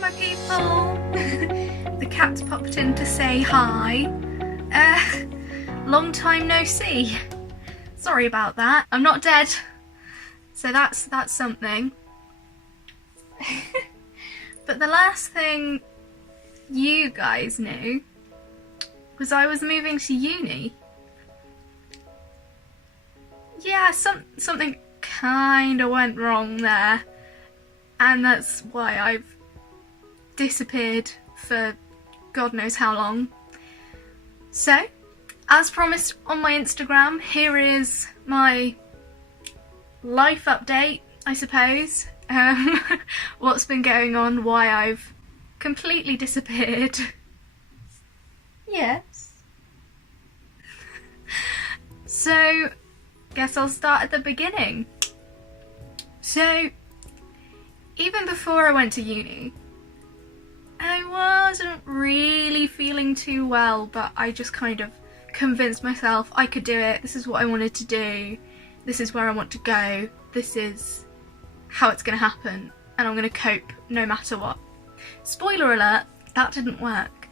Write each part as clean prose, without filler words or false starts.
my people. The cat's popped in to say hi. Long time no see. Sorry about that. I'm not dead, so that's something. But the last thing you guys knew was I was moving to uni. Yeah, something kinda went wrong there, and that's why I've disappeared for God knows how long. So, as promised on my Instagram, here is my life update, I suppose. What's been going on, why I've completely disappeared. Yes. So, guess I'll start at the beginning. So, even before I went to uni, I wasn't really feeling too well, but I just kind of convinced myself I could do it. This is what I wanted to do. This is where I want to go. This is how it's going to happen, and I'm going to cope no matter what. Spoiler alert, that didn't work.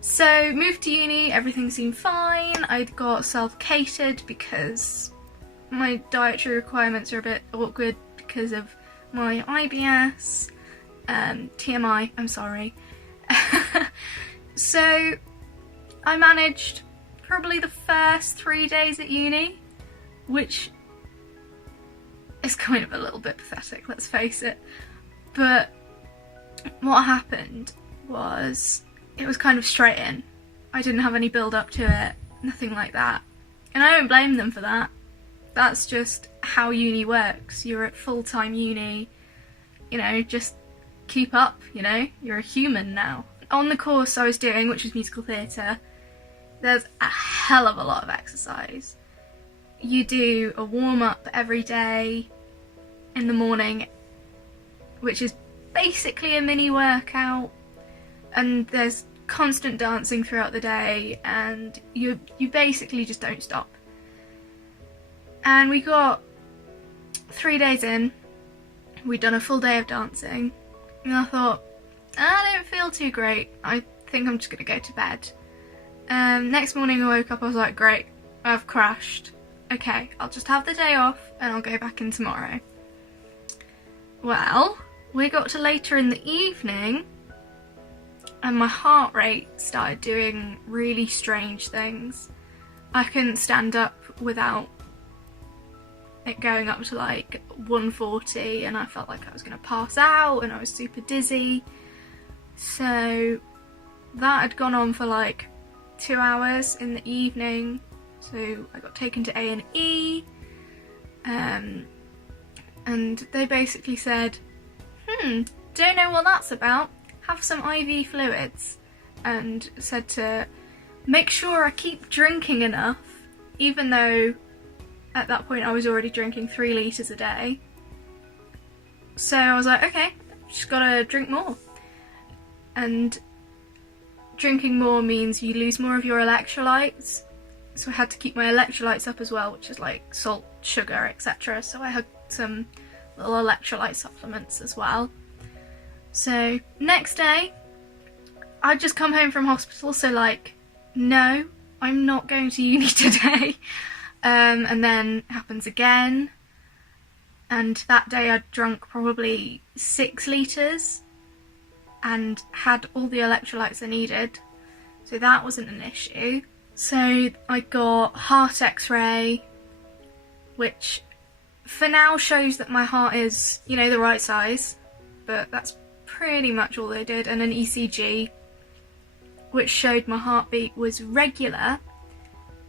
So moved to uni, everything seemed fine. I'd got self-catered because my dietary requirements are a bit awkward because of my IBS, TMI, I'm sorry. So I managed probably the first 3 days at uni, which is kind of a little bit pathetic, let's face it. But what happened was it was kind of straight in. I didn't have any build up to it, nothing like that. And I don't blame them for that. That's just how uni works. You're at full-time uni, you know, just keep up, you know, you're a human now. On the course I was doing, which was musical theatre, there's a hell of a lot of exercise. You do a warm-up every day in the morning, which is basically a mini workout, and there's constant dancing throughout the day, and you basically just don't stop. And we got 3 days in, we'd done a full day of dancing, and I thought, I don't feel too great, I think I'm just gonna go to bed. Next morning I woke up, I was like, great, I've crashed. Okay, I'll just have the day off and I'll go back in tomorrow. Well, we got to later in the evening and my heart rate started doing really strange things. I couldn't stand up without it going up to like 140, and I felt like I was going to pass out, and I was super dizzy. So that had gone on for like 2 hours in the evening. So I got taken to A&E, and they basically said, don't know what that's about, have some IV fluids, and said to make sure I keep drinking enough, even though at that point I was already drinking 3 litres a day. So I was like, okay, just gotta drink more. And drinking more means you lose more of your electrolytes. So I had to keep my electrolytes up as well, which is like salt, sugar, etc. So I had some little electrolyte supplements as well. So next day, I'd just come home from hospital, so like, no, I'm not going to uni today. And then it happens again. And that day I'd drunk probably 6 litres and had all the electrolytes I needed. So that wasn't an issue. So I got heart x-ray, which for now shows that my heart is, you know, the right size, but that's pretty much all they did, and an ECG, which showed my heartbeat was regular,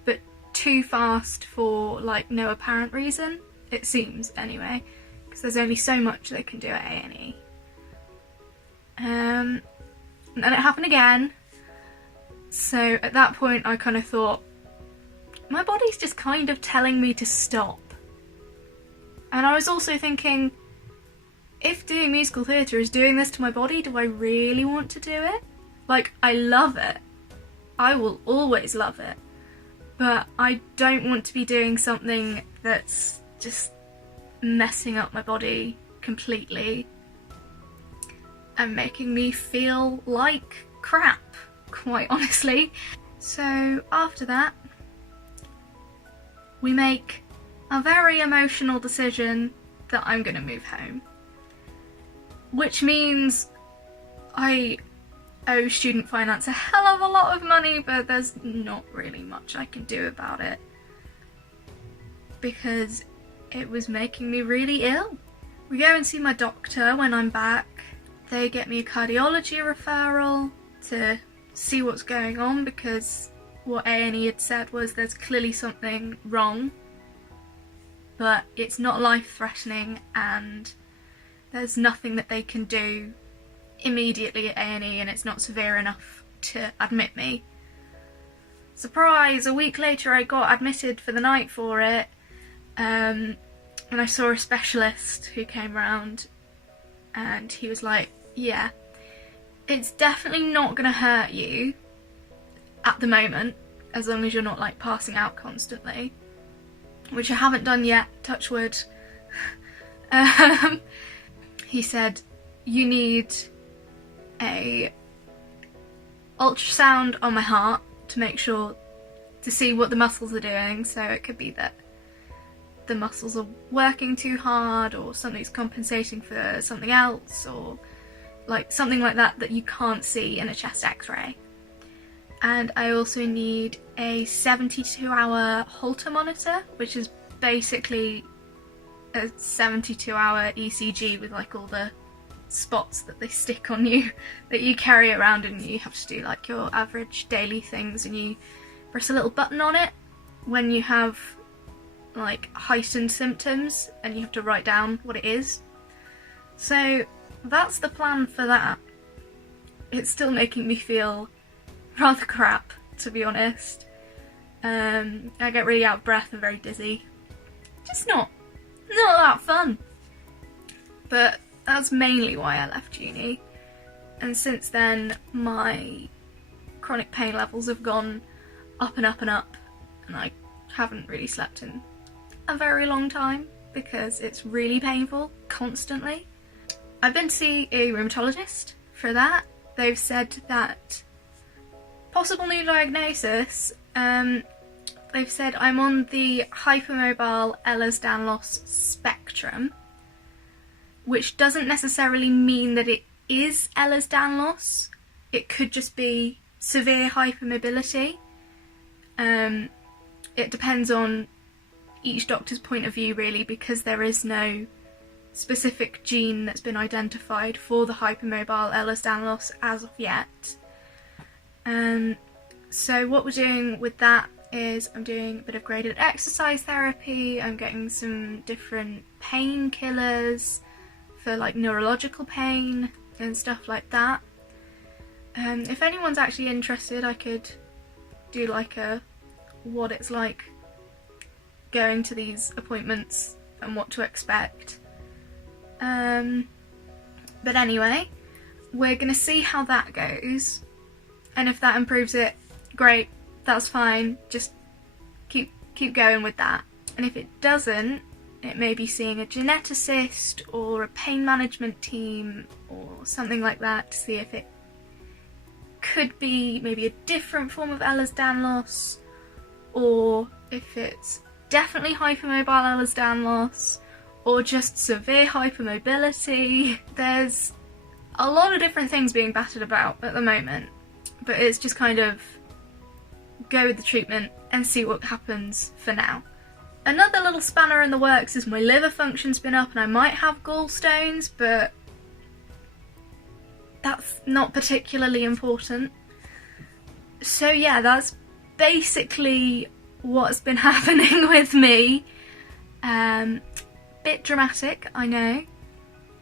but too fast for like no apparent reason, it seems anyway, because there's only so much they can do at A&E. And then it happened again. So at that point I kind of thought, my body's just kind of telling me to stop. And I was also thinking, if doing musical theatre is doing this to my body, do I really want to do it? Like, I love it. I will always love it. But I don't want to be doing something that's just messing up my body completely. and making me feel like crap, quite honestly. So after that, we make a very emotional decision that I'm gonna move home. Which means I owe student finance a hell of a lot of money, but there's not really much I can do about it. Because it was making me really ill. We go and see my doctor when I'm back. They get me a cardiology referral to see what's going on, because what A&E had said was there's clearly something wrong, but it's not life-threatening and there's nothing that they can do immediately at A&E, and it's not severe enough to admit me. Surprise! A week later I got admitted for the night for it, and I saw a specialist who came round and he was like, yeah, it's definitely not going to hurt you at the moment, as long as you're not like passing out constantly, which I haven't done yet, touch wood. He said, you need a ultrasound on my heart to make sure, to see what the muscles are doing, so it could be that the muscles are working too hard or something's compensating for something else, or like something like that that you can't see in a chest x-ray. And I also need a 72-hour Holter monitor, which is basically a 72-hour ECG with like all the spots that they stick on you that you carry around, and you have to do like your average daily things, and you press a little button on it when you have like heightened symptoms and you have to write down what it is. So that's the plan for that. It's still making me feel rather crap, to be honest. I get really out of breath and very dizzy. Just not that fun. But that's mainly why I left uni. And since then my chronic pain levels have gone up and up and up, and I haven't really slept in a very long time because it's really painful constantly. I've been to see a rheumatologist for that. They've said that possible new diagnosis, they've said I'm on the hypermobile Ehlers-Danlos spectrum, which doesn't necessarily mean that it is Ehlers-Danlos. It could just be severe hypermobility. It depends on each doctor's point of view really, because there is no specific gene that's been identified for the hypermobile Ehlers-Danlos as of yet. So what we're doing with that is I'm doing a bit of graded exercise therapy, I'm getting some different painkillers for like neurological pain and stuff like that. If anyone's actually interested, I could do like a what it's like going to these appointments and what to expect. But anyway, we're gonna see how that goes, and if that improves it, great, that's fine, just keep going with that. And if it doesn't, it may be seeing a geneticist or a pain management team or something like that to see if it could be maybe a different form of Ehlers-Danlos, or if it's definitely hypermobile Ehlers-Danlos, or just severe hypermobility. There's a lot of different things being battered about at the moment, but it's just kind of go with the treatment and see what happens for now. Another little spanner in the works is my liver function's been up and I might have gallstones, but that's not particularly important. So yeah, that's basically what's been happening with me. Bit dramatic, I know,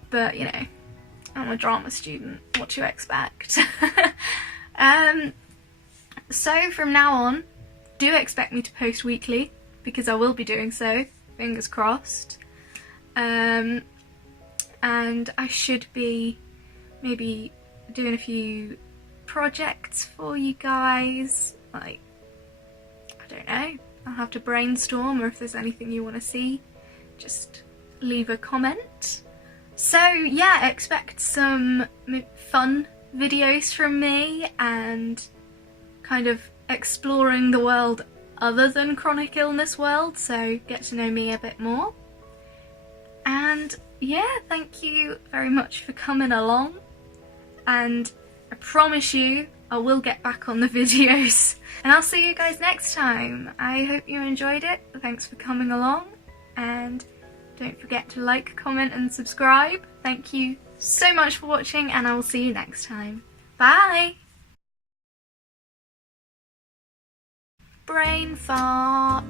but you know, I'm a drama student, what do you expect? So from now on, do expect me to post weekly, because I will be doing so, fingers crossed. And I should be maybe doing a few projects for you guys, like, I don't know, I'll have to brainstorm, or if there's anything you want to see, just leave a comment. So yeah, expect some fun videos from me and kind of exploring the world other than chronic illness world, so get to know me a bit more. And yeah, thank you very much for coming along, and I promise you I will get back on the videos, and I'll see you guys next time. I hope you enjoyed it. Thanks for coming along, and don't forget to like, comment and subscribe. Thank you so much for watching, and I will see you next time. Bye! Brain fart.